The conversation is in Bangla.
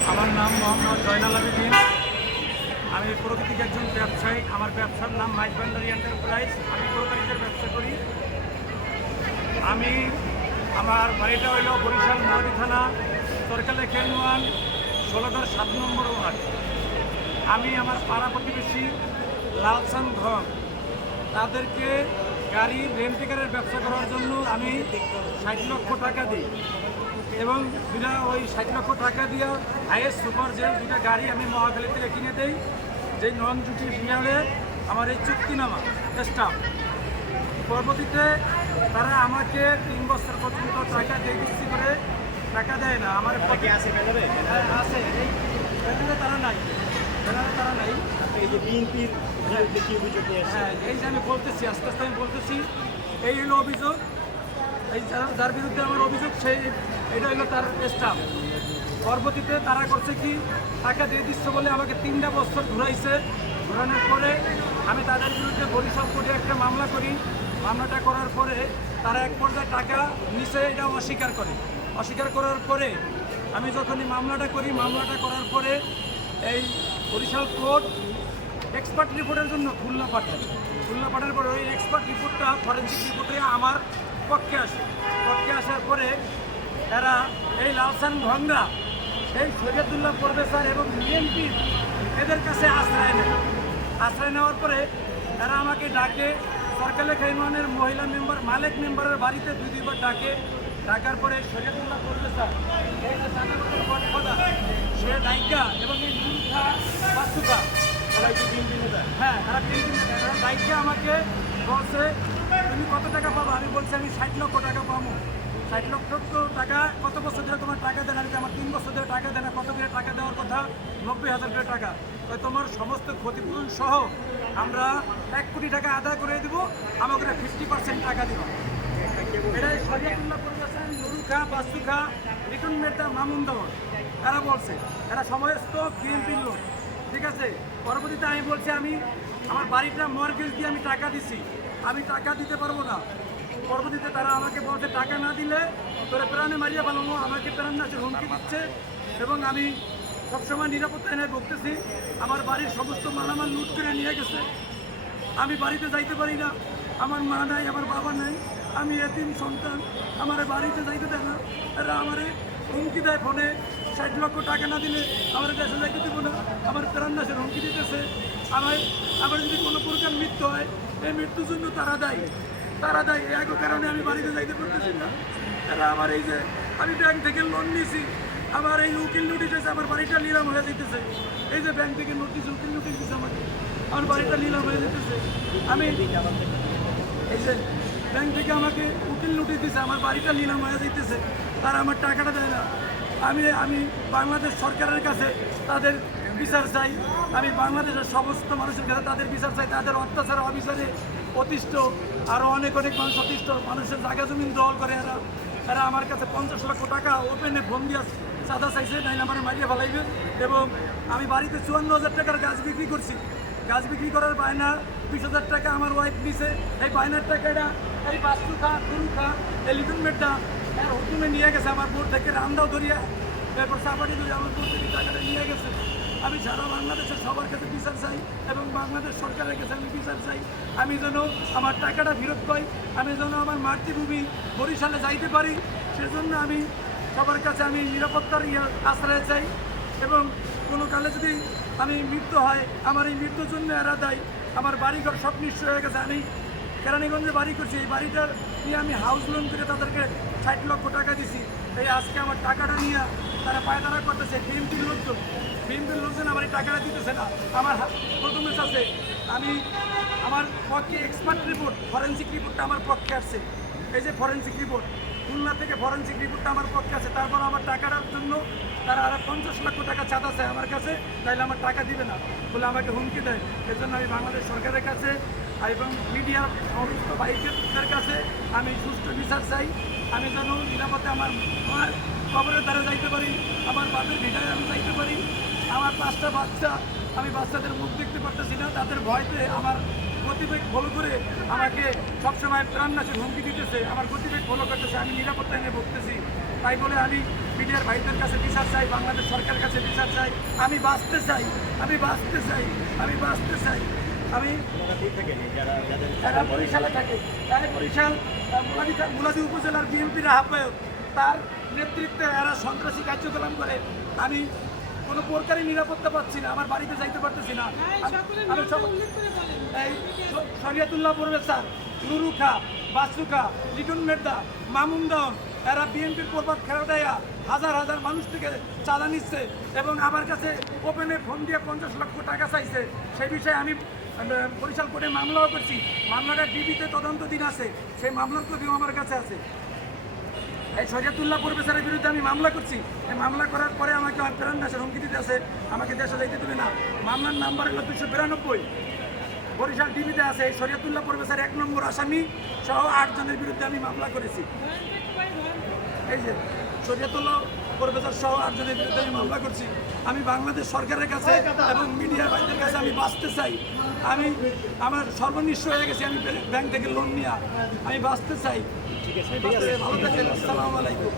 আমার নাম মোহাম্মদ জয়নাল আবেদিন। আমি প্রকৃতিক একজন ব্যবসায়ী। আমার ব্যবসার নাম মাইক ভান্ডারি এন্টারপ্রাইজ। আমি প্রকারিতের ব্যবসা করি। আমি আমার বাড়িটা হইল বরিশাল মহাদি থানা সরকালে খেলওয়ান ষোলোটার সাত নম্বর ওয়ার্ড। আমি আমার পাড়া প্রতিবেশী লালসান ঘর তাদেরকে গাড়ি রেন্টিকারের ব্যবসা করার জন্য আমি ষাট লক্ষ টাকা দিই। এবং দুটা ওই ষাট লক্ষ টাকা দিয়ে আইএস সুপার জেল দুটা গাড়ি আমি মহাখালী থেকে কিনে দেই যে নন জুটি বিয়ারে আমার এই চুক্তিনামা স্টাফ। পরবর্তীতে তারা আমাকে তিন বছর পর্যন্ত টাকা দিয়ে দিচ্ছি করে টাকা দেয় না। আমার আছে হ্যাঁ, আছে। তারা নাই। তারা নাই। এই যে বিএনপির কি অভিযোগ হ্যাঁ এই যে আমি বলতেছি, আস্তে আস্তে আমি বলতেছি, এই হলো অভিযোগ। এই যার- বিরুদ্ধে আমার অভিযোগ সেই এটা হলো তার স্টাফ। পরবর্তীতে তারা করছে কি টাকা দিয়ে দিচ্ছে বলে আমাকে তিনটা বছর ঘুরাইছে। ঘোরানোর পরে আমি তাদের বিরুদ্ধে বরিশাল কোর্টে একটা মামলা করি। মামলাটা করার পরে তারা এক পর্যায়ে টাকা নিচে এটা অস্বীকার করে। অস্বীকার করার পরে আমি যখনই মামলাটা করি, মামলাটা করার পরে এই বরিশাল কোর্ট এক্সপার্ট রিপোর্টের জন্য খুলনা পাঠায় খুলনা পাঠানোর পরে ওই এক্সপার্ট রিপোর্টটা ফরেন্সিক রিপোর্টে আমার পক্ষে আসে। পক্ষে আসার পরে এরা এই লালসান ভঙ্গা এই সৈয়দুল্লাহ প্রফেসর এবং বিএনপি এদের কাছে আশ্রয় নেয়। আশ্রয় নেওয়ার পরে এরা আমাকে ডাকে সরকারি খাইমানের মহিলা মেম্বার, মালিক মেম্বারের বাড়িতে দুই দুইবার ডাকে। ডাকার পরে সৈয়দুল্লাহ প্রফেসর সে নায়িকা এবং এই নুরুখা বাস্তুকা তারা হ্যাঁ তারা তিন দিন তারা আমাকে বলছে, তুমি কত টাকা পাবো? আমি বলছি, আমি ষাট লক্ষ টাকা পাবো। ষাট লক্ষ টাকা, কত বছর ধরে তোমার টাকা দেন? আমি আমার বছর ধরে টাকা দেন কত করে টাকা দেওয়ার কথা? নব্বই হাজার টাকা। তোমার সমস্ত ক্ষতিপূরণ সহ আমরা এক কোটি টাকা আদায় করে দিব, আমাকে ফিফটি পার্সেন্ট টাকা দিব। এটা শরিয়াতুল্লাহ পরিবেশন নুরু খা বাসু খা রিটন মেহতা মামুন এরা বলছে, এরা সমস্ত বিএনপির লোক। ঠিক আছে? পরবর্তীতে আমি বলছি, আমি আমার বাড়িটা মর্গেজ দিয়ে আমি টাকা দিছি। আমি টাকা দিতে পারব না। পরবর্তীতে তারা আমাকে বলছে, টাকা না দিলে তোরা প্রাণে মারিয়া পালাবো আমাকে প্রাণ নাচের হুমকি দিচ্ছে। এবং আমি সবসময় নিরাপত্তা এনে বলতেছি আমার বাড়ির সমস্ত মালামাল লুট করে নিয়ে গেছে। আমি বাড়িতে যাইতে পারি না। আমার মা নাই, আমার বাবা নাই। আমি এতিম সন্তান। আমার বাড়িতে যাইতে দেয় না। এরা আমার হুমকি দেয় ফোনে। ষাট লক্ষ টাকা না দিলে আমার দেশে যাইতে দেবো না আমার প্রাণ নাশের হুমকি দিতেছে। আমার আবার যদি কোনো প্রকার মৃত্যু হয়, এই মৃত্যুর জন্য তারা দেয়। তারা দেয়। এক কারণে আমি বাড়িতে যাইতে পারতেছি না। এরা আমার এই যে, আমি ব্যাংক থেকে লোন নিয়েছি আমার এই উকিল নোটিশ আছে, আমার বাড়িটা নিলাম হয়ে যেতেছে এই যে ব্যাংক থেকে নোটিশ উকিল নোটিশ দিচ্ছে আমাকে। আমার বাড়িটা নিলাম হয়ে যেতেছে আমি এই যে ব্যাংক থেকে আমাকে উকিল নোটিশ দিচ্ছে আমার বাড়িটা নিলাম হয়ে যেতেছে তারা আমার টাকাটা দেয় না। আমি আমি বাংলাদেশ সরকারের কাছে তাদের বিচার চাই। আমি বাংলাদেশের সমস্ত মানুষের কাছে তাদের বিচার চাই। তাদের অত্যাচার, অবিচারে অতিষ্ঠ আরও অনেক অনেক মানুষ অতিষ্ঠ। মানুষের জায়গা জমিন দল করে এরা এরা আমার কাছে পঞ্চাশ লক্ষ টাকা ওপেনে ফোন দিয়ে চাঁদা চাইছে নাইলে আমার মারিয়ে ফেলাইবে। এবং আমি বাড়িতে চুয়ান্ন হাজার টাকার গাছ বিক্রি করছি। গাছ বিক্রি করার বায়না বিশ হাজার টাকা আমার ওয়াইফ নিছে এই বায়নার টাকাটা এই বাস্তু খা, গরু খা এই লিটন মেটটা এর হুকুমে নিয়ে গেছে আমার বোর্ড থেকে রান্দাও ধরিয়ে, তারপর চাপাটি ধরে আমার বোর্ড থেকে টাকাটা নিয়ে গেছে। আমি সারা বাংলাদেশের সবার কাছে বিচার চাই এবং বাংলাদেশ সরকারের কাছে আমি বিচার চাই। আমি যেন আমার টাকাটা ফেরত পাই, আমি যেন আমার মাতৃভূমি বরিশালে যাইতে পারি, সেজন্য আমি সবার কাছে আমি নিরাপত্তার ইয়ে আশ্রয় চাই এবং কোনো কালে যদি আমি মৃত্যু হয়, আমার এই মৃত্যুর জন্য এরা দেয়, আমার বাড়িঘর সব নিশ্চয় হয়ে গেছে, আমি কেরানীগঞ্জে বাড়ি করছি। এই বাড়িটার নিয়ে আমি হাউস লোন করে তাদেরকে ষাট লক্ষ টাকা দিছি। এই আজকে আমার টাকাটা নিয়ে তারা পায়দারা করতেছে। বিএমপির লোকজন বিএমপির লোকজন আমার এই টাকাটা দিতেছে না। আমার প্রথমে আছে, আমি আমার পক্ষে এক্সপার্ট রিপোর্ট ফরেন্সিক রিপোর্টটা আমার পক্ষে আসছে। এই যে ফরেন্সিক রিপোর্ট খুলনা থেকে ফরেন্সিক রিপোর্টটা আমার পক্ষে আছে। তারপর আমার টাকাটার জন্য তারা আর পঞ্চাশ লক্ষ টাকা চাঁদা চায় আমার কাছে, তাইলে আমার টাকা দিবে না। বলে আমাকে হুমকি দেয়। এর জন্য আমি বাংলাদেশ সরকারের কাছে এবং মিডিয়ার সমস্ত বাইকের কাছে আমি সুষ্ঠু বিচার চাই। আমি যেন নিরাপদে আমার মার খবরের দ্বারা যাইতে পারি, আমার বাপের ভিটায় আমি যাইতে পারি। আমার পাঁচটা বাচ্চা, আমি বাচ্চাদের মুখ দেখতে পারতেছি না, তাদের ভয়তে আমার গতিবেগ ফলো করে আমাকে সবসময় প্রাণ প্রাণনাশের হুমকি দিতেছে, আমার গতিবেগ ফলো করতেছে, আমি নিরাপত্তা নিয়ে ভুগতেছি। তাই বলে আমি মিডিয়ার ভাইদের কাছে বিচার চাই, বাংলাদেশ সরকারের কাছে বিচার চাই। আমি বাঁচতে চাই, আমি বাঁচতে চাই, আমি বাঁচতে চাই। আমি যারা বরিশালে থাকে তাই বরিশাল মুলাদি উপজেলার বিএনপির আহ্বায়ক, তার নেতৃত্বে এরা সন্ত্রাসী কার্যকলাপ করে। আমি কোনো প্রকারই নিরাপত্তা পাচ্ছি না আমার বাড়িতে যাইতে পারতেছি না। এই শরিয়াতুল্লাহ পড়বে স্যার নুরু খা বাসু খা লিটন মের্দা মামুন দাওন এরা বিএনপির প্রভাব খেলাটাইয়া হাজার হাজার মানুষ থেকে চাঁদা নিচ্ছে এবং আমার কাছে ওপেনে ফোন দিয়ে পঞ্চাশ লক্ষ টাকা চাইছে। সেই বিষয়ে আমি বরিশাল কোর্টে মামলাও করছি। মামলাটা ডিবিতে তদন্ত দিন আছে। সেই মামলার কপিও আমার কাছে আছে। এই শরিয়াতুল্লাহ প্রফেসরের বিরুদ্ধে আমি মামলা করছি। এই মামলা করার পরে আমাকে প্রেরণ দেশের হুমকি দিতে আছে। আমাকে দেশে যাইতে দেবে না। মামলার নাম্বার হলো দুশো বিরানব্বই। বরিশাল টিভিতে আছে এই শরিয়াতুল্লাহ প্রফেসর এক নম্বর আসামি সহ আটজনের বিরুদ্ধে আমি মামলা করেছি। এই যে শরিয়াতুল্লাহ প্রফেসর সহ আটজনের বিরুদ্ধে আমি মামলা করছি। আমি বাংলাদেশ সরকারের কাছে এবং মিডিয়া ভাইদের কাছে আমি বাঁচতে চাই। আমি আমার সর্বনিঃস্ব হয়ে গেছি আমি ব্যাংক থেকে লোন নিয়ে। আমি বাঁচতে চাই। ঠিক আছে ঠিক আছে ভালো আসসালামু আলাইকুম।